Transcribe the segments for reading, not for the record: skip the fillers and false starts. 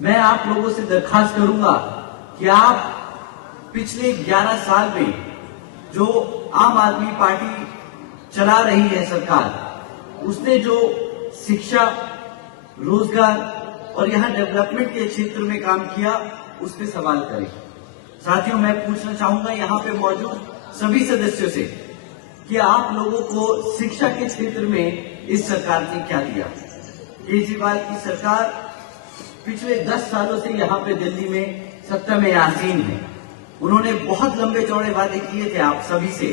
मैं आप लोगों से दरखास्त करूंगा कि आप पिछले 11 साल में जो आम आदमी पार्टी चला रही है सरकार, उसने जो शिक्षा, रोजगार और यहां डेवलपमेंट के क्षेत्र में काम किया, उस पर सवाल करें। साथियों, मैं पूछना चाहूंगा यहां पे मौजूद सभी सदस्यों से कि आप लोगों को शिक्षा के क्षेत्र में इस सरकार ने क्या दिया। केजरीवाल की सरकार पिछले 10 सालों से यहां पे दिल्ली में सत्ता में आसीन है। उन्होंने बहुत लंबे चौड़े वादे किए थे आप सभी से।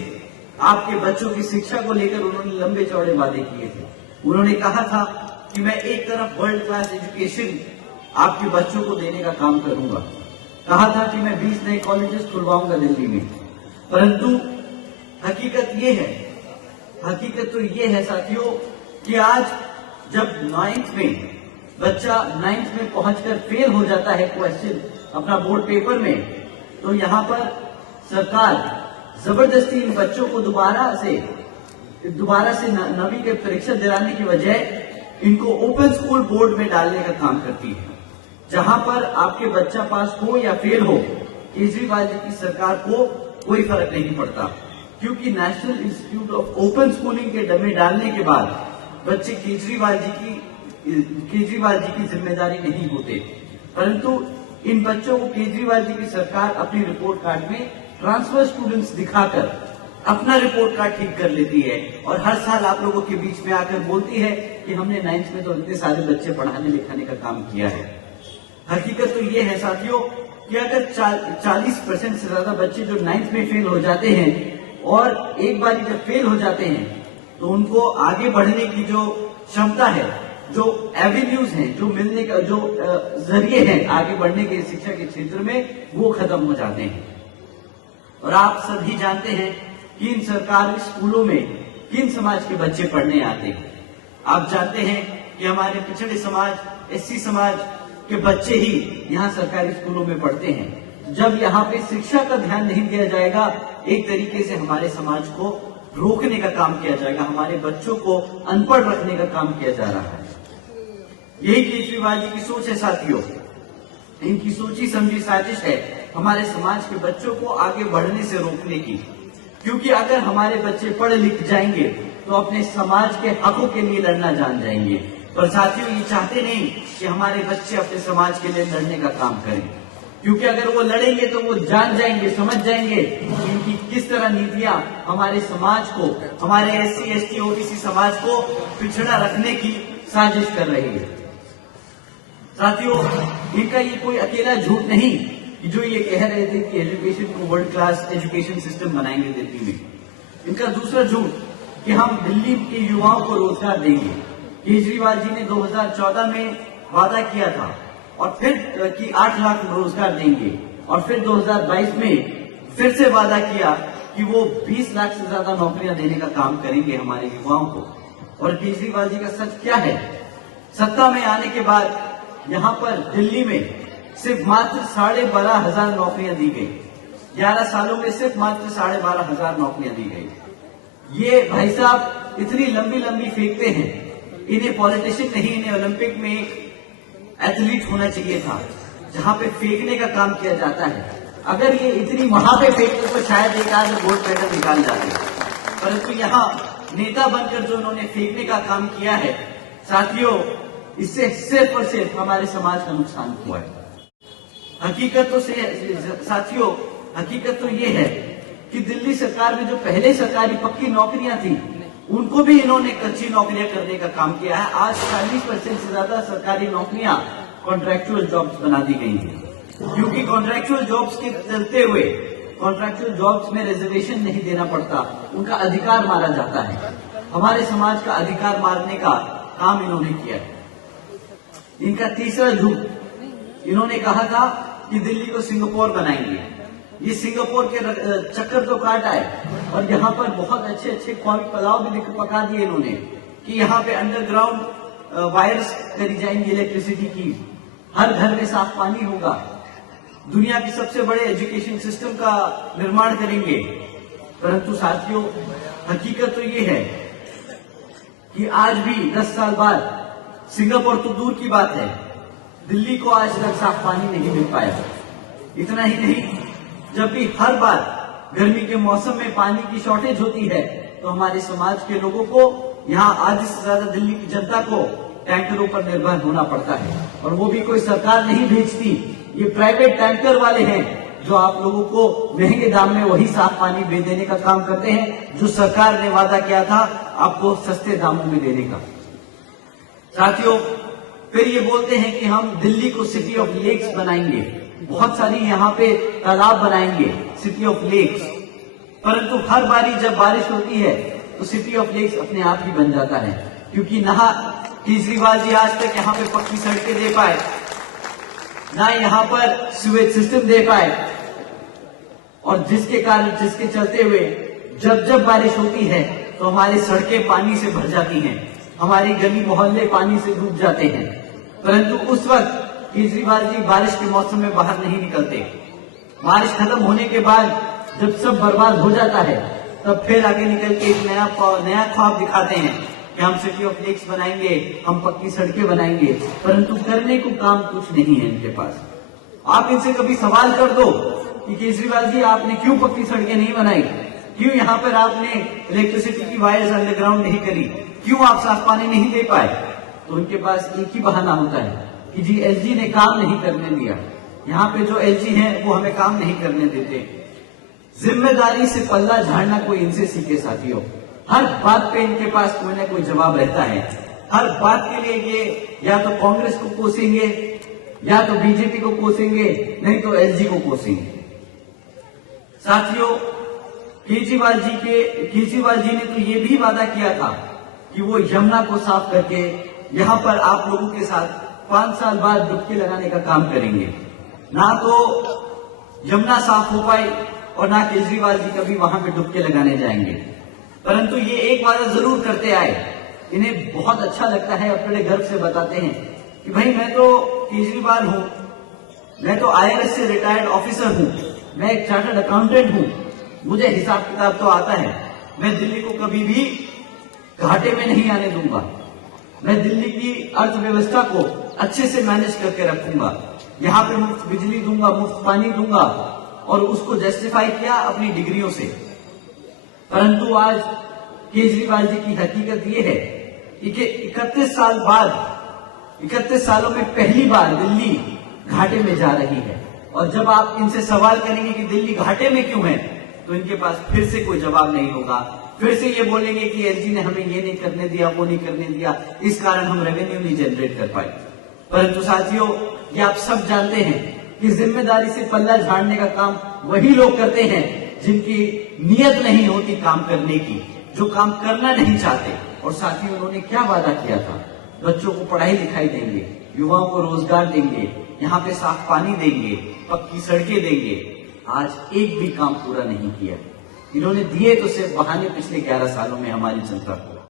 आपके बच्चों की शिक्षा को लेकर उन्होंने लंबे चौड़े वादे किए थे। उन्होंने कहा था कि मैं एक तरफ वर्ल्ड क्लास एजुकेशन आपके बच्चों को देने का काम करूंगा, कहा था कि मैं 20 नए कॉलेजेस खुलवाऊंगा दिल्ली में। परंतु हकीकत तो ये है साथियों कि आज जब 9th में बच्चा 9th में पहुंचकर फेल हो जाता है क्वेश्चन अपना बोर्ड पेपर में, तो यहां पर सरकार जबरदस्ती इन बच्चों को दोबारा से 9वीं के परीक्षा दिलाने की बजाय इनको ओपन स्कूल बोर्ड में डालने का काम करती है, जहां पर आपके बच्चा पास हो या फेल हो, केजरीवाल जी की सरकार को कोई फर्क नहीं पड़ता। क्योंकि national institute of open schooling के डब्बे डालने के बाद बच्चे केजरीवाल जी की जिम्मेदारी नहीं होते, परंतु इन बच्चों को केजरीवाल जी की सरकार अपनी रिपोर्ट कार्ड में ट्रांसफर स्टूडेंट्स दिखाकर अपना रिपोर्ट कार्ड ठीक कर लेती है और हर साल आप लोगों के बीच में आकर बोलती है कि हमने 9th में तो इतने सारे बच्चे पढ़ाने लिखाने का काम किया है। हकीकत तो ये है साथियों कि अगर 40% से ज्यादा बच्चे जो 9th में फेल हो जाते हैं और एक बार जब फेल हो जाते हैं तो उनको आगे बढ़ने की जो क्षमता है, जो एवेन्यूज हैं, जो मिलने का जो जरिए हैं आगे बढ़ने के शिक्षा के क्षेत्र में, वो खत्म हो जाते हैं। और आप सभी जानते हैं कि इन सरकारी स्कूलों में किन समाज के बच्चे पढ़ने आते हैं। आप जानते हैं कि हमारे पिछड़े समाज, SC समाज के बच्चे ही यहाँ सरकारी स्कूलों में पढ़ते हैं। जब यहाँ पे शिक्षा का ध्यान नहीं दिया जाएगा, एक तरीके से हमारे समाज को रोकने का काम किया जाएगा, हमारे बच्चों को अनपढ़ रखने का काम किया जा रहा है। यही केजरीवाल जी की सोच है साथियों। इनकी सोची समझी साजिश है हमारे समाज के बच्चों को आगे बढ़ने से रोकने की। क्योंकि अगर हमारे बच्चे पढ़ लिख जाएंगे तो अपने समाज के हकों के लिए लड़ना जान जाएंगे। पर साथियों, ये चाहते नहीं कि हमारे बच्चे अपने समाज के लिए लड़ने का काम करें, क्योंकि अगर वो लड़ेंगे तो वो जान जाएंगे, समझ जाएंगे कि इनकी किस तरह नीतियां हमारे समाज को, हमारे SC ST OBC समाज को पिछड़ा रखने की साजिश कर रही है। साथियों, इनका ये कोई अकेला झूठ नहीं कि जो ये कह रहे थे कि एजुकेशन को वर्ल्ड क्लास एजुकेशन सिस्टम बनाएंगे दिल्ली में। इनका दूसरा झूठ कि हम दिल्ली के युवाओं को रोजगार देंगे। केजरीवाल जी ने 2014 में वादा किया था और फिर कि 8 लाख रोजगार देंगे, और फिर 2022 में फिर से वादा किया कि वो 20 लाख से ज्यादा नौकरियां देने का काम करेंगे हमारे युवाओं को। और केजरीवाल जी का सच क्या है? सत्ता में आने के बाद यहाँ पर दिल्ली में सिर्फ मात्र 12,500 नौकरियां दी गई। 11 सालों में सिर्फ मात्र 12,500 नौकरियां दी गई। ये भाई साहब इतनी लंबी लंबी फेंकते हैं। इन्हें पॉलिटिशियन नहीं, इन्हें ओलंपिक में एक एथलीट होना चाहिए था जहां पे फेंकने का काम किया जाता है। अगर ये इतनी वहां पे फेंकते तो शायद एक आध गोल्ड मेडल निकाल जाते, परंतु यहाँ नेता बनकर जो उन्होंने फेंकने का काम किया है साथियों, इससे सिर्फ और सिर्फ हमारे समाज का नुकसान हुआ है। हकीकत तो ये है कि दिल्ली सरकार में जो पहले सरकारी पक्की नौकरियां थी, उनको भी इन्होंने कच्ची नौकरियां करने का काम किया है। आज 40% से ज्यादा सरकारी नौकरियां कॉन्ट्रैक्चुअल जॉब्स बना दी गई हैं, क्योंकि कॉन्ट्रैक्चुअल जॉब्स के चलते हुए कॉन्ट्रैक्चुअल जॉब्स में रिजर्वेशन नहीं देना पड़ता, उनका अधिकार मारा जाता है। हमारे समाज का अधिकार मारने का काम इन्होंने किया है। इनका तीसरा झूठ, इन्होंने कहा था कि दिल्ली को सिंगापुर बनाएंगे। ये सिंगापुर के चक्कर तो काटा है और यहाँ पर बहुत अच्छे अच्छे पुलाव भी पका दिए इन्होंने कि यहाँ पे अंडरग्राउंड वायर्स करी जाएंगी इलेक्ट्रिसिटी की, हर घर में साफ पानी होगा, दुनिया के सबसे बड़े एजुकेशन सिस्टम का निर्माण करेंगे। परंतु साथियों, हकीकत तो ये है कि आज भी 10 साल बाद सिंगापुर तो दूर की बात है, दिल्ली को आज तक साफ पानी नहीं मिल पाया। इतना ही नहीं, जब भी हर बार गर्मी के मौसम में पानी की शॉर्टेज होती है तो हमारे समाज के लोगों को, यहाँ आधे से ज्यादा दिल्ली की जनता को टैंकरों पर निर्भर होना पड़ता है। और वो भी कोई सरकार नहीं भेजती, ये प्राइवेट टैंकर वाले हैं जो आप लोगों को महंगे दाम में वही साफ पानी दे देने का काम करते हैं जो सरकार ने वादा किया था आपको सस्ते दामों में देने का। साथियों, फिर ये बोलते हैं कि हम दिल्ली को सिटी ऑफ लेक्स बनाएंगे, बहुत सारी यहाँ पे तालाब बनाएंगे, सिटी ऑफ लेक्स। परंतु हर बारी जब बारिश होती है तो सिटी ऑफ लेक्स अपने आप ही बन जाता है, क्योंकि ना केजरीवाल जी आज तक यहाँ पे पक्की सड़कें दे पाए, ना यहाँ पर सीवेज सिस्टम दे पाए, और जिसके चलते हुए जब जब बारिश होती है तो हमारी सड़कें पानी से भर जाती हैं, हमारी गली मोहल्ले पानी से डूब जाते हैं। परंतु उस वक्त केजरीवाल जी बारिश के मौसम में बाहर नहीं निकलते। बारिश खत्म होने के बाद जब सब बर्बाद हो जाता है तब फिर आगे निकल के एक नया ख्वाब दिखाते हैं कि हम सिटी ऑफ लेक्स बनाएंगे, हम पक्की सड़कें बनाएंगे, परंतु करने को काम कुछ नहीं है इनके पास। आप इनसे कभी सवाल कर दो कि केजरीवाल जी आपने क्यों पक्की सड़कें नहीं बनाई, क्यों यहाँ पर आपने इलेक्ट्रिसिटी की वायर्स अंडरग्राउंड नहीं करी, क्यों आप साफ पानी नहीं दे पाए, तो उनके पास एक ही बहाना होता है कि जी एलजी ने काम नहीं करने दिया। यहाँ पे जो एलजी हैं वो हमें काम नहीं करने देते। जिम्मेदारी से पल्ला झाड़ना कोई इनसे सीखे साथियों। हर बात पे इनके पास कोई ना कोई जवाब रहता है। हर बात के लिए ये या तो कांग्रेस को कोसेंगे, या तो बीजेपी को कोसेंगे, नहीं तो एलजी को कोसेंगे। साथियों, केजरीवाल जी ने तो ये भी वादा किया था कि वो यमुना को साफ करके यहाँ पर आप लोगों के साथ 5 साल बाद डुबकी लगाने का काम करेंगे। ना तो यमुना साफ हो पाई और ना केजरीवाल जी कभी वहां पे डुबके लगाने जाएंगे। परंतु ये एक वादा जरूर करते आए, इन्हें बहुत अच्छा लगता है, अपने गर्व से बताते हैं कि भाई मैं तो केजरीवाल हूं, मैं तो IRS से रिटायर्ड ऑफिसर हूं, मैं एक चार्टर्ड अकाउंटेंट हूं, मुझे हिसाब किताब तो आता है, मैं दिल्ली को कभी भी घाटे में नहीं आने दूंगा, मैं दिल्ली की अर्थव्यवस्था को अच्छे से मैनेज करके रखूंगा, यहाँ पे मुफ्त बिजली दूंगा, मुफ्त पानी दूंगा, और उसको जस्टिफाई किया अपनी डिग्रियों से। परंतु आज केजरीवाल जी की हकीकत ये है कि 31 साल बाद, 31 सालों में पहली बार दिल्ली घाटे में जा रही है। और जब आप इनसे सवाल करेंगे कि दिल्ली घाटे में क्यों है, तो इनके पास फिर से कोई जवाब नहीं होगा। फिर से ये बोलेंगे कि एलजी ने हमें ये नहीं करने दिया, वो नहीं करने दिया, इस कारण हम रेवेन्यू नहीं जनरेट कर पाए। परंतु साथियों, ये आप सब जानते हैं कि जिम्मेदारी से पल्ला झाड़ने का काम वही लोग करते हैं जिनकी नीयत नहीं होती काम करने की, जो काम करना नहीं चाहते। और साथियों, उन्होंने क्या वादा किया था? बच्चों को पढ़ाई लिखाई देंगे, युवाओं को रोजगार देंगे, यहाँ पे साफ पानी देंगे, पक्की सड़कें देंगे। आज एक भी काम पूरा नहीं किया। इन्होंने दिए तो सिर्फ बहाने पिछले 11 सालों में हमारी जनता को।